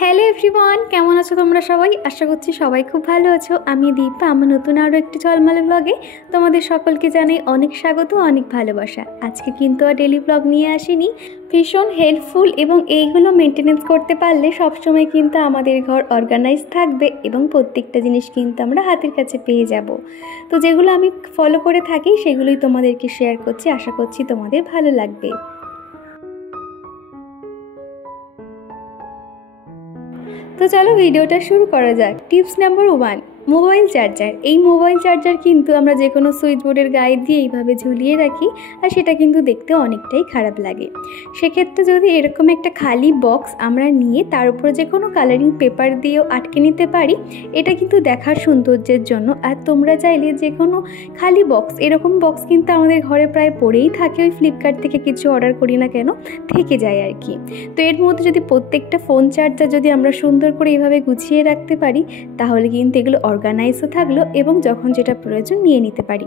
Hello everyone, কেমন আছো তোমরা সবাই? আশা করছি সবাই খুব ভালো আছো। আমি দীপা, আমার নতুন আরও একটি ঝলমলে ব্লগে তোমাদের সকলকে জানাই অনেক স্বাগত, অনেক ভালোবাসা। আজকে কিন্তু আর ডেলি ব্লগ নিয়ে আসিনি, ভীষণ হেল্পফুল এবং এইগুলো মেনটেনেন্স করতে পারলে সবসময় কিন্তু আমাদের ঘর অর্গানাইজ থাকবে এবং প্রত্যেকটা জিনিস কিন্তু আমরা হাতের কাছে পেয়ে যাব। তো যেগুলো আমি ফলো করে থাকি সেগুলোই তোমাদেরকে শেয়ার করছি, আশা করছি তোমাদের ভালো লাগবে। তো চলো ভিডিওটা শুরু করা যাক। Tips number 1, mobile charger. এই মোবাইল চার্জার কিন্তু আমরা যে কোনো সুইচ বোর্ডের গায়ে দিয়ে এইভাবে ঝুলিয়ে রাখি, আর সেটা কিন্তু দেখতে অনেকটাই খারাপ লাগে। সেক্ষেত্রে যদি এরকম একটা খালি বক্স আমরা নিয়ে তার উপরে যে কোনো কালারিং পেপার দিয়েও আটকে নিতে পারি, এটা কিন্তু দেখার সৌন্দর্যের জন্য। আর তোমরা চাইলে যে কোনো খালি বক্স, এরকম বক্স কিন্তু আমাদের ঘরে প্রায় পড়েই থাকে, ওই ফ্লিপকার্ট থেকে কিছু অর্ডার করি না কেন থেকে যায় আর কি। তো এর মধ্যে যদি প্রত্যেকটা ফোন চার্জার যদি আমরা সুন্দর করে এইভাবে গুছিয়ে রাখতে পারি, তাহলে কিন্তু এগুলো অর্গানাইজও থাকলো এবং যখন যেটা প্রয়োজন নিয়ে নিতে পারি।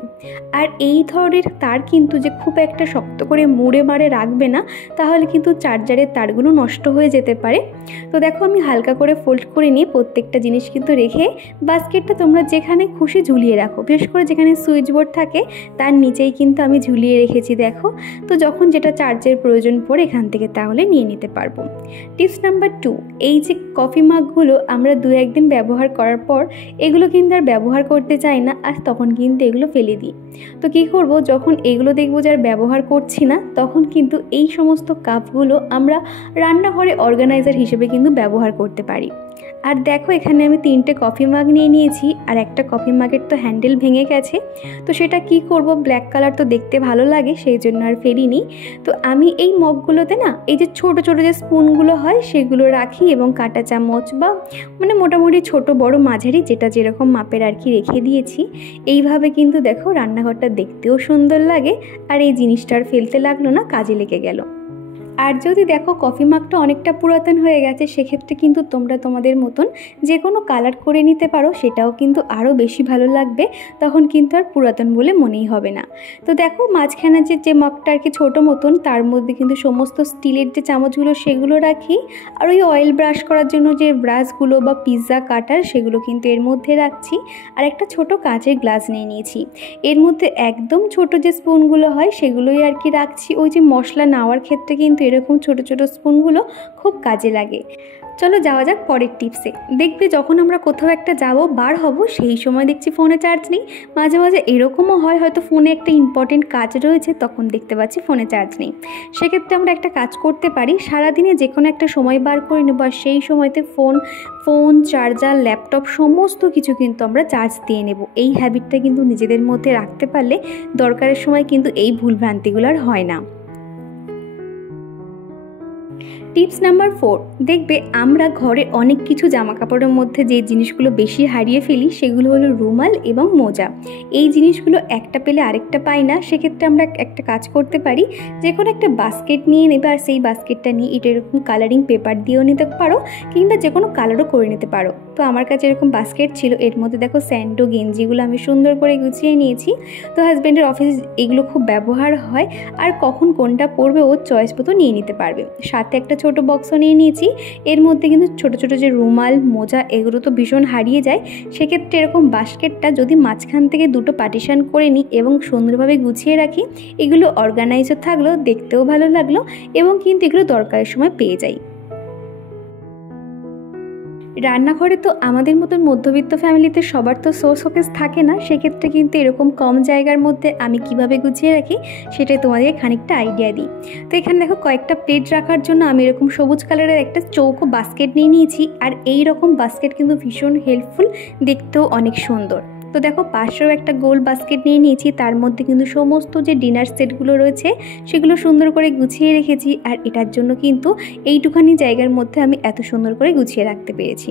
আর এই ধরনের তার কিন্তু যে খুব একটা শক্ত করে মুড়ে মারে রাখবে না, তাহলে কিন্তু চার্জারের তারগুলো নষ্ট হয়ে যেতে পারে। তো দেখো আমি হালকা করে ফোল্ড করে নিয়ে প্রত্যেকটা জিনিস কিন্তু রেখে বাস্কেটটা তোমরা যেখানে খুশি ঝুলিয়ে রাখো, বিশেষ করে যেখানে সুইচ বোর্ড থাকে তার নিচেই কিন্তু আমি ঝুলিয়ে রেখেছি দেখো। তো যখন যেটা চার্জের প্রয়োজন পড়ে এখান থেকে তাহলে নিয়ে নিতে পারবো। টিপস নাম্বার 2, এই যে কফি মাগগুলো আমরা 2-1 দিন ব্যবহার করার পর এগুলো কিন্তু আর ব্যবহার করতে চাই না, আর তখন কিন্তু এগুলো ফেলে দিই। তো কী করব, যখন এগুলো দেখবো যে আর ব্যবহার করছি না, তখন কিন্তু এই সমস্ত কাপগুলো আমরা রান্নাঘরে অর্গানাইজার হিসেবে কিন্তু ব্যবহার করতে পারি। আর দেখো এখানে আমি 3টে কফি মাগ নিয়ে নিয়েছি, আর একটা কফি মাগের তো হ্যান্ডেল ভেঙে গেছে। তো সেটা কি করব, ব্ল্যাক কালার তো দেখতে ভালো লাগে, সেই জন্য আর ফেলিনি। তো আমি এই মগগুলোতে না এই যে ছোট ছোট যে স্পুনগুলো হয় সেগুলো রাখি, এবং কাঁটা চামচ বা মানে মোটামুটি ছোট বড় মাঝারি যেটা যেরকম মাপের আর কি রেখে দিয়েছি। এইভাবে কিন্তু দেখো রান্নাঘরটা দেখতেও সুন্দর লাগে, আর এই জিনিসটা আর ফেলতে লাগলো না, কাজে লেগে গেল। আর যদি দেখো কফি মাগটা অনেকটা পুরাতন হয়ে গেছে, সেক্ষেত্রে কিন্তু তোমরা তোমাদের মতন যে কোনো কালার করে নিতে পারো, সেটাও কিন্তু আরও বেশি ভালো লাগবে, তখন কিন্তু আর পুরাতন বলে মনেই হবে না। তো দেখো মাঝখানে যে মগটা আর কি ছোটো মতন, তার মধ্যে কিন্তু সমস্ত স্টিলের যে চামচগুলো সেগুলো রাখি, আর ওই অয়েল ব্রাশ করার জন্য যে ব্রাশগুলো বা পিৎজা কাটার সেগুলো কিন্তু এর মধ্যে রাখছি। আর একটা ছোট কাঁচের গ্লাস নিয়ে নিয়েছি, এর মধ্যে একদম ছোট যে স্পুনগুলো হয় সেগুলোই আর কি রাখছি। ওই যে মশলা নেওয়ার ক্ষেত্রে কিন্তু এরকম ছোট ছোট স্পুনগুলো খুব কাজে লাগে। চলো যাওয়া যাক পরের টিপসে। দেখবে যখন আমরা কোথাও একটা যাব, বার হব, সেই সময় দেখছি ফোনে চার্জ নেই। মাঝে মাঝে এরকমও হয়, হয়তো ফোনে একটা ইম্পর্টেন্ট কাজ রয়েছে, তখন দেখতে পাচ্ছি ফোনে চার্জ নেই। সেক্ষেত্রে আমরা একটা কাজ করতে পারি, সারাদিনে যে কোনো একটা সময় বার করে নেব, আর সেই সময়তে ফোন চার্জার ল্যাপটপ সমস্ত কিছু কিন্তু আমরা চার্জ দিয়ে নেব। এই হ্যাবিটটা কিন্তু নিজেদের মধ্যে রাখতে পারলে দরকারের সময় কিন্তু এই ভুলভ্রান্তিগুলো আর হয় না। টিপস নাম্বার 4, দেখবে আমরা ঘরে অনেক কিছু জামা কাপড়ের মধ্যে যে জিনিসগুলো বেশি হারিয়ে ফেলি সেগুলো হলো রুমাল এবং মোজা। এই জিনিসগুলো একটা পেলে আরেকটা পাই না। সেক্ষেত্রে আমরা একটা কাজ করতে পারি, যে কোনো একটা বাস্কেট নিয়ে নেবে, আর সেই বাস্কেটটা নিয়ে এটা এরকম কালারিং পেপার দিয়েও নিতে পারো, কিংবা যে কোনো কালারও করে নিতে পারো। তো আমার কাছে এরকম বাস্কেট ছিল, এর মধ্যে দেখো স্যান্ডো গেঞ্জিগুলো আমি সুন্দর করে গুছিয়ে নিয়েছি। তো হাজব্যান্ডের অফিস এগুলো খুব ব্যবহার হয়, আর কখন কোনটা পরবে ওর চয়েস মতো নিয়ে নিতে পারবে। সাথে একটা ছোট বক্সও নিয়ে নিয়েছি, এর মধ্যে কিন্তু ছোট ছোট যে রুমাল মোজা এগুলো তো ভীষণ হারিয়ে যায়। সেক্ষেত্রে এরকম বাস্কেটটা যদি মাঝখান থেকে দুটো পার্টিশন করে নিই এবং সুন্দরভাবে গুছিয়ে রাখি, এগুলো অর্গানাইজও থাকলো, দেখতেও ভালো লাগলো, এবং কিন্তু এগুলো দরকারের সময় পেয়ে যাই। রান্নাঘরে তো আমাদের মতন মধ্যবিত্ত ফ্যামিলিতে সবার তো শোকেস থাকে না। সেক্ষেত্রে কিন্তু এরকম কম জায়গার মধ্যে আমি কিভাবে গুছিয়ে রাখি সেটাই তোমাদের খানিকটা আইডিয়া দিই। তো এখানে দেখো কয়েকটা প্লেট রাখার জন্য আমি এরকম সবুজ কালারের একটা চৌকো বাস্কেট নিয়ে নিয়েছি, আর এই রকম বাস্কেট কিন্তু ভীষণ হেল্পফুল, দেখতেও অনেক সুন্দর। তো দেখো পাশেও একটা গোল বাস্কেট নিয়ে নিয়েছি, তার মধ্যে কিন্তু সমস্ত যে ডিনার সেটগুলো রয়েছে সেগুলো সুন্দর করে গুছিয়ে রেখেছি, আর এটার জন্য কিন্তু এইটুখানি জায়গার মধ্যে আমি এত সুন্দর করে গুছিয়ে রাখতে পেরেছি।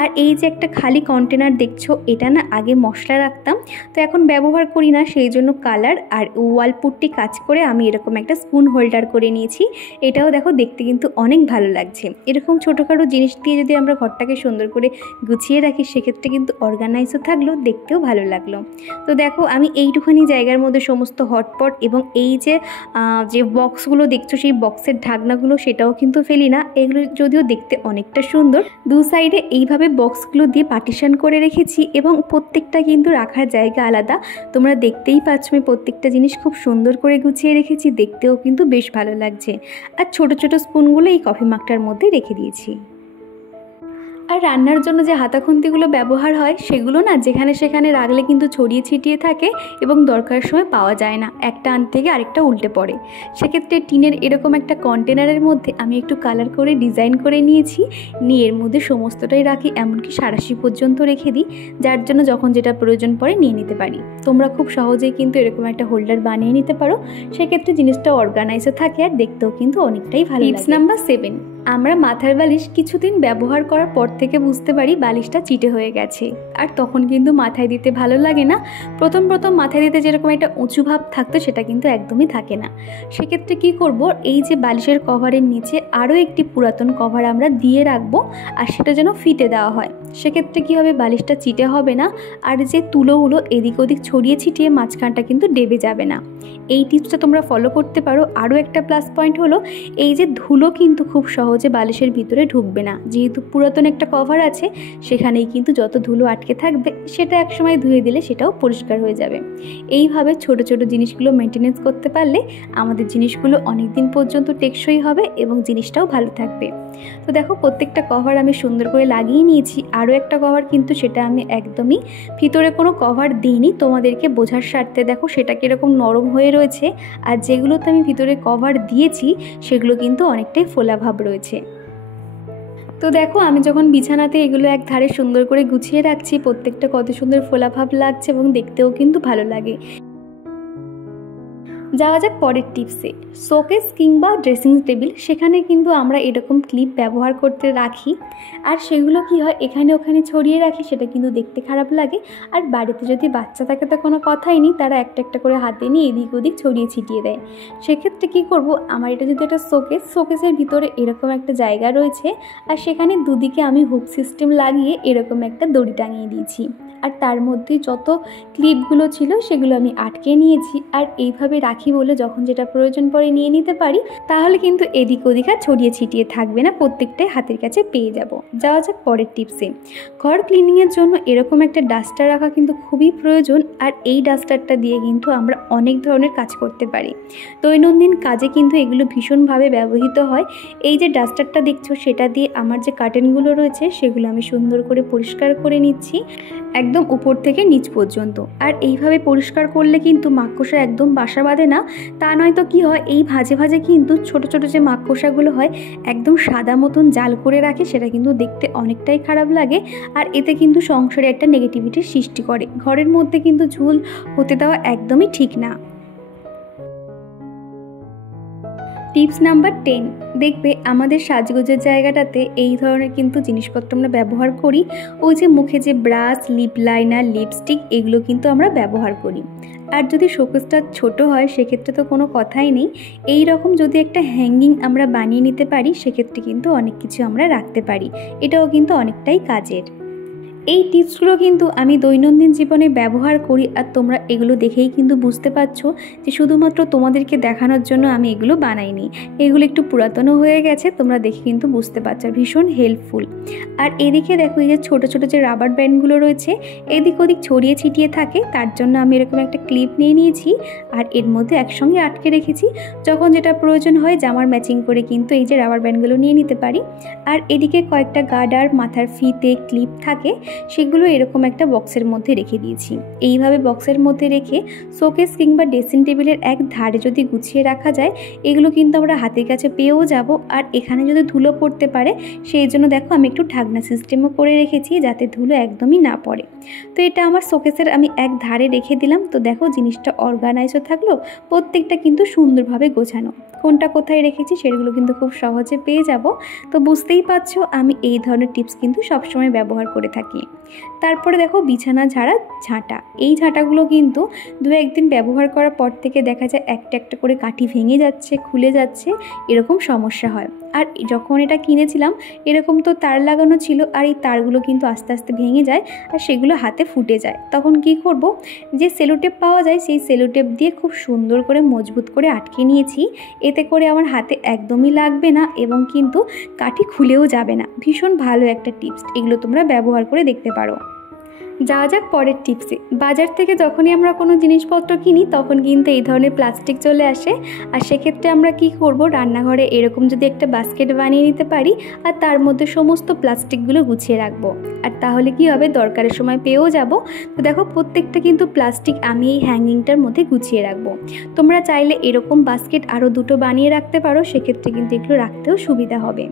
আর এই যে একটা খালি কন্টেনার দেখছো, এটা না আগে মশলা রাখতাম, তো এখন ব্যবহার করি না, সেই জন্য কালার আর ওয়ালপুট্টি কাজ করে আমি এরকম একটা স্পুন হোল্ডার করে নিয়েছি। এটাও দেখো দেখতে কিন্তু অনেক ভালো লাগছে। এরকম ছোটোখাটো জিনিস দিয়ে যদি আমরা ঘরটাকে সুন্দর করে গুছিয়ে রাখি, সেক্ষেত্রে কিন্তু অর্গানাইজও থাকলো, দেখতে দেখতেও ভালো লাগলো। তো দেখো আমি এইটুখানি জায়গার মধ্যে সমস্ত হটপট এবং এই যে বক্সগুলো দেখছো সেই বক্সের ঢাকনাগুলো সেটাও কিন্তু ফেলি না। এগুলো যদিও দেখতে অনেকটা সুন্দর, দু সাইডে এইভাবে বক্সগুলো দিয়ে পার্টিশন করে রেখেছি এবং প্রত্যেকটা কিন্তু রাখার জায়গা আলাদা। তোমরা দেখতেই পাচ্ছ আমি প্রত্যেকটা জিনিস খুব সুন্দর করে গুছিয়ে রেখেছি, দেখতেও কিন্তু বেশ ভালো লাগছে। আর ছোট ছোট স্পুনগুলো এই কফি মাগটার মধ্যে রেখে দিয়েছি। আর রান্নার জন্য যে হাতা খুন্তিগুলো ব্যবহার হয় সেগুলো না যেখানে সেখানে রাখলে কিন্তু ছড়িয়ে ছিটিয়ে থাকে এবং দরকারের সময় পাওয়া যায় না, একটা আন থেকে আরেকটা উল্টে পড়ে। সেক্ষেত্রে টিনের এরকম একটা কন্টেনারের মধ্যে আমি একটু কালার করে ডিজাইন করে নিয়েছি, নিয়ে এর মধ্যে সমস্তটাই রাখি, এমনকি সাঁড়াশি পর্যন্ত রেখে দিই, যার জন্য যখন যেটা প্রয়োজন পড়ে নিয়ে নিতে পারি। তোমরা খুব সহজেই কিন্তু এরকম একটা হোল্ডার বানিয়ে নিতে পারো, সেক্ষেত্রে জিনিসটা অর্গানাইজও থাকে আর দেখতেও কিন্তু অনেকটাই ভালো। টিপস নাম্বার 7, আমরা মাথার বালিশ কিছুদিন ব্যবহার করার পর থেকে বুঝতে পারি বালিশটা চিটে হয়ে গেছে, আর তখন কিন্তু মাথায় দিতে ভালো লাগে না। প্রথম মাথায় দিতে যেরকম একটা উঁচু ভাব থাকতো সেটা কিন্তু একদমই থাকে না। সেক্ষেত্রে কি করব, এই যে বালিশের কভারের নিচে আরও একটি পুরাতন কভার আমরা দিয়ে রাখবো, আর সেটা যেন ফিতে দেওয়া হয়। সেক্ষেত্রে কী হবে, বালিশটা চিটে হবে না, আর যে তুলোগুলো এদিক ওদিক ছড়িয়ে ছিটিয়ে মাঝখানটা কিন্তু ডেবে যাবে না। এই টিপসটা তোমরা ফলো করতে পারো। আরও একটা প্লাস পয়েন্ট হলো এই যে ধুলো কিন্তু খুব সহজে বালিশের ভিতরে ঢুকবে না, যেহেতু পুরাতন একটা কভার আছে সেখানেই কিন্তু যত ধুলো আটকে থাকবে সেটা একসময় ধুয়ে দিলে সেটাও পরিষ্কার হয়ে যাবে। এইভাবে ছোট ছোট জিনিসগুলো মেনটেনেন্স করতে পারলে আমাদের জিনিসগুলো অনেক দিন পর্যন্ত টেকসই হবে এবং জিনিসটাও ভালো থাকবে। তো দেখো প্রত্যেকটা কভার আমি সুন্দর করে লাগিয়ে নিয়েছি। আরও একটা কভার কিন্তু সেটা আমি একদমই ভিতরে কোনো কভার দিইনি, তোমাদেরকে বোঝার স্বার্থে দেখো সেটা কীরকম নরম হয়ে রয়েছে, আর যেগুলোতে আমি ভিতরে কভার দিয়েছি সেগুলো কিন্তু অনেকটাই ফোলাভাব রয়েছে। তো দেখো আমি যখন বিছানাতে এগুলো এক ধারে সুন্দর করে গুছিয়ে রাখছি, প্রত্যেকটা কত সুন্দর ফোলাভাব লাগছে এবং দেখতেও কিন্তু ভালো লাগে। যাওয়া যাক পরের টিপসে। শোকেস কিংবা ড্রেসিং টেবিল, সেখানে কিন্তু আমরা এরকম ক্লিপ ব্যবহার করতে রাখি, আর সেগুলো কি হয় এখানে ওখানে ছড়িয়ে রাখি, সেটা কিন্তু দেখতে খারাপ লাগে। আর বাড়িতে যদি বাচ্চা থাকে তো কোনো কথাই নেই, তারা একটা একটা করে হাতে নিয়ে এদিক ওদিক ছড়িয়ে ছিটিয়ে দেয়। সেক্ষেত্রে কি করব, আমার এটা যদি একটা শোকেসের ভিতরে এরকম একটা জায়গা রয়েছে, আর সেখানে দুদিকে আমি হুক সিস্টেম লাগিয়ে এরকম একটা দড়ি টাঙিয়ে দিয়েছি, আর তার মধ্যে যত ক্লিপগুলো ছিল সেগুলো আমি আটকে নিয়েছি। আর এইভাবে রাখি বলে যখন যেটা প্রয়োজন পড়ে নিয়ে নিতে পারি, তাহলে কিন্তু এদিক ওদিক আর ছড়িয়ে ছিটিয়ে থাকবে না, প্রত্যেকটাই হাতের কাছে পেয়ে যাব। যাওয়া যাক পরের টিপসে। ঘর ক্লিনিংয়ের জন্য এরকম একটা ডাস্টার রাখা কিন্তু খুবই প্রয়োজন, আর এই ডাস্টারটা দিয়ে কিন্তু আমরা অনেক ধরনের কাজ করতে পারি। দৈনন্দিন কাজে কিন্তু এগুলো ভীষণভাবে ব্যবহৃত হয়। এই যে ডাস্টারটা দেখছো সেটা দিয়ে আমার যে কার্টেনগুলো রয়েছে সেগুলো আমি সুন্দর করে পরিষ্কার করে নিচ্ছি, একদম উপর থেকে নিচ পর্যন্ত। আর এইভাবে পরিষ্কার করলে কিন্তু মাকড়সা একদম বাসা বাঁধে না। তা নয়তো কি হয়, এই ভাঁজে ভাঁজে কিন্তু ছোট ছোট যে মাকড়সাগুলো হয় একদম সাদা মতন জাল করে রাখে, সেটা কিন্তু দেখতে অনেকটাই খারাপ লাগে, আর এতে কিন্তু সংসারে একটা নেগেটিভিটির সৃষ্টি করে। ঘরের মধ্যে কিন্তু ঝুল হতে দেওয়া একদমই ঠিক না। টিপস নাম্বার 10, দেখবে আমাদের সাজগোজের জায়গাটাতে এই ধরনের কিন্তু জিনিসপত্র আমরা ব্যবহার করি। ওই যে মুখে যে ব্রাশ, লিপ লাইনার, লিপস্টিক, এগুলো কিন্তু আমরা ব্যবহার করি। আর যদি শোকেসটা ছোট হয় সেক্ষেত্রে তো কোনো কথাই নেই। এই রকম যদি একটা হ্যাঙ্গিং আমরা বানিয়ে নিতে পারি সেক্ষেত্রে কিন্তু অনেক কিছু আমরা রাখতে পারি, এটাও কিন্তু অনেকটাই কাজের। এই টিপসগুলো কিন্তু আমি দৈনন্দিন জীবনে ব্যবহার করি, আর তোমরা এগুলো দেখেই কিন্তু বুঝতে পারছো যে শুধুমাত্র তোমাদেরকে দেখানোর জন্য আমি এগুলো বানাইনি। এগুলো একটু পুরাতনও হয়ে গেছে, তোমরা দেখে কিন্তু বুঝতে পারছো, ভীষণ হেল্পফুল। আর এদিকে দেখো এই যে ছোটো ছোটো যে রাবার ব্যান্ডগুলো রয়েছে এদিক ওদিক ছড়িয়ে ছিটিয়ে থাকে, তার জন্য আমি এরকম একটা ক্লিপ নিয়ে নিয়েছি আর এর মধ্যে একসঙ্গে আটকে রেখেছি। যখন যেটা প্রয়োজন হয় জামার ম্যাচিং করে কিন্তু এই যে রাবার ব্যান্ডগুলো নিয়ে নিতে পারি। আর এদিকে কয়েকটা গার্ডার, মাথার ফিতে, ক্লিপ থাকে, সেগুলো এরকম একটা বক্সের মধ্যে রেখে দিয়েছি। এইভাবে বক্সের মধ্যে রেখে শোকেস কিংবা ড্রেসিং টেবিলের এক ধারে যদি গুছিয়ে রাখা যায়, এগুলো কিন্তু আমরা হাতের কাছে পেয়েও যাব। আর এখানে যদি ধুলো পড়তে পারে সেই জন্য দেখো আমি একটু ঢাকনা সিস্টেমও করে রেখেছি যাতে ধুলো একদমই না পড়ে। তো এটা আমার শোকেসের আমি এক ধারে রেখে দিলাম। তো দেখো জিনিসটা অর্গানাইজও থাকলো, প্রত্যেকটা কিন্তু সুন্দরভাবে গোছানো। কোনটা কোথায় রেখেছি সেগুলো কিন্তু খুব সহজে পেয়ে যাব। তো বুঝতেই পারছো আমি এই ধরনের টিপস কিন্তু সবসময় ব্যবহার করে থাকি। তারপরে দেখো বিছানা ঝাঁটা, এই ঝাঁটাগুলো কিন্তু দু একদিন ব্যবহার করার পর থেকে দেখা যায় একটা একটা করে কাঠি ভেঙে যাচ্ছে, খুলে যাচ্ছে, এরকম সমস্যা হয়। আর যখন এটা কিনেছিলাম এরকম তো তার লাগানো ছিল, আর এই তারগুলো কিন্তু আস্তে আস্তে ভেঙে যায় আর সেগুলো হাতে ফুটে যায়। তখন কি করব, যে সেলোটেপ পাওয়া যায় সেই সেলোটেপ দিয়ে খুব সুন্দর করে মজবুত করে আটকে নিয়েছি। এতে করে আমার হাতে একদমই লাগবে না এবং কিন্তু কাঠি খুলেও যাবে না। ভীষণ ভালো একটা টিপস, এগুলো তোমরা ব্যবহার করে দেখতে পারো। যাওয়া যাক পরের টিপসে। বাজার থেকে যখনই আমরা কোনো জিনিসপত্র কিনি তখন কিন্তু এই ধরনের প্লাস্টিক চলে আসে, আর সেক্ষেত্রে আমরা কি করব, রান্নাঘরে এরকম যদি একটা বাস্কেট বানিয়ে নিতে পারি আর তার মধ্যে সমস্ত প্লাস্টিকগুলো গুছিয়ে রাখবো, আর তাহলে কি হবে, দরকারের সময় পেয়েও যাব। তো দেখো প্রত্যেকটা কিন্তু প্লাস্টিক আমি এই হ্যাঙ্গিংটার মধ্যে গুছিয়ে রাখবো। তোমরা চাইলে এরকম বাস্কেট আরও দুটো বানিয়ে রাখতে পারো, সেক্ষেত্রে কিন্তু এগুলো রাখতেও সুবিধা হবে।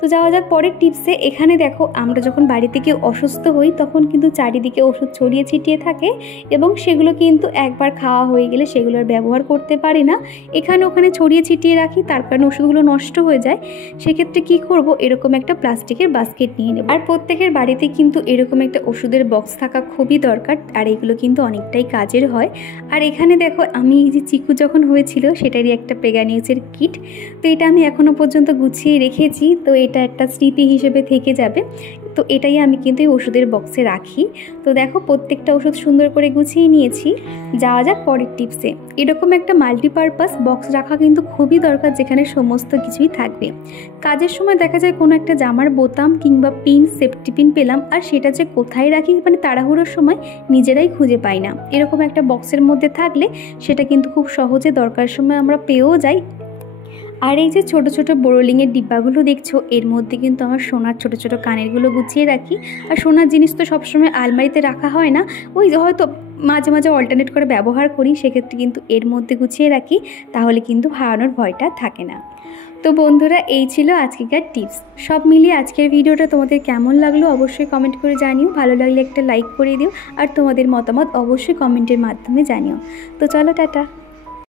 তো যাওয়া যাক পরের টিপসে। এখানে দেখো আমরা যখন বাড়িতে কেউ অসুস্থ হই তখন কিন্তু চারিদিকে ওষুধ ছড়িয়ে ছিটিয়ে থাকে এবং সেগুলো কিন্তু একবার খাওয়া হয়ে গেলে সেগুলো আর ব্যবহার করতে পারি না, এখানে ওখানে ছড়িয়ে ছিটিয়ে রাখি, তার কারণে ওষুধগুলো নষ্ট হয়ে যায়। সেক্ষেত্রে কি করব, এরকম একটা প্লাস্টিকের বাস্কেট নিয়ে নেব। আর প্রত্যেকের বাড়িতে কিন্তু এরকম একটা ওষুধের বক্স থাকা খুবই দরকার, আর এগুলো কিন্তু অনেকটাই কাজের হয়। আর এখানে দেখো আমি এই যে চিকু যখন হয়েছিল সেটারই একটা প্রেগন্যান্সির কিট, তো এটা আমি এখনও পর্যন্ত গুছিয়ে রেখেছি। তো এটা একটা স্মৃতি হিসেবে থেকে যাবে। তো এটাই আমি কিন্তু এই ওষুধের বক্সে রাখি। তো দেখো প্রত্যেকটা ওষুধ সুন্দর করে গুছিয়ে নিয়েছি। যাওয়া যাক পরের টিপসে। এরকম একটা মাল্টিপারপাস বক্স রাখা কিন্তু খুবই দরকার, যেখানে সমস্ত কিছুই থাকবে। কাজের সময় দেখা যায় কোনো একটা জামার বোতাম কিংবা পিন, সেফটি পিন পেলাম, আর সেটা যে কোথায় রাখি মানে তাড়াহুড়োর সময় নিজেরাই খুঁজে পাই না। এরকম একটা বক্সের মধ্যে থাকলে সেটা কিন্তু খুব সহজে দরকারের সময় আমরা পেয়েও যাই। আর এই যে ছোট ছোট বোরোলিংয়ের ডিব্বাগুলো দেখছো, এর মধ্যে কিন্তু আমার সোনার ছোট ছোট কানেরগুলো গুছিয়ে রাখি। আর সোনার জিনিস তো সবসময় আলমারিতে রাখা হয় না, ওই হয়তো মাঝে মাঝে অল্টারনেট করে ব্যবহার করি, সেক্ষেত্রে কিন্তু এর মধ্যে গুছিয়ে রাখি, তাহলে কিন্তু হারানোর ভয়টা থাকে না। তো বন্ধুরা, এই ছিল আজকেকার টিপস। সব মিলিয়ে আজকের ভিডিওটা তোমাদের কেমন লাগলো অবশ্যই কমেন্ট করে জানিও। ভালো লাগলে একটা লাইক করে দিও, আর তোমাদের মতামত অবশ্যই কমেন্টের মাধ্যমে জানিও। তো চলো, টাটা।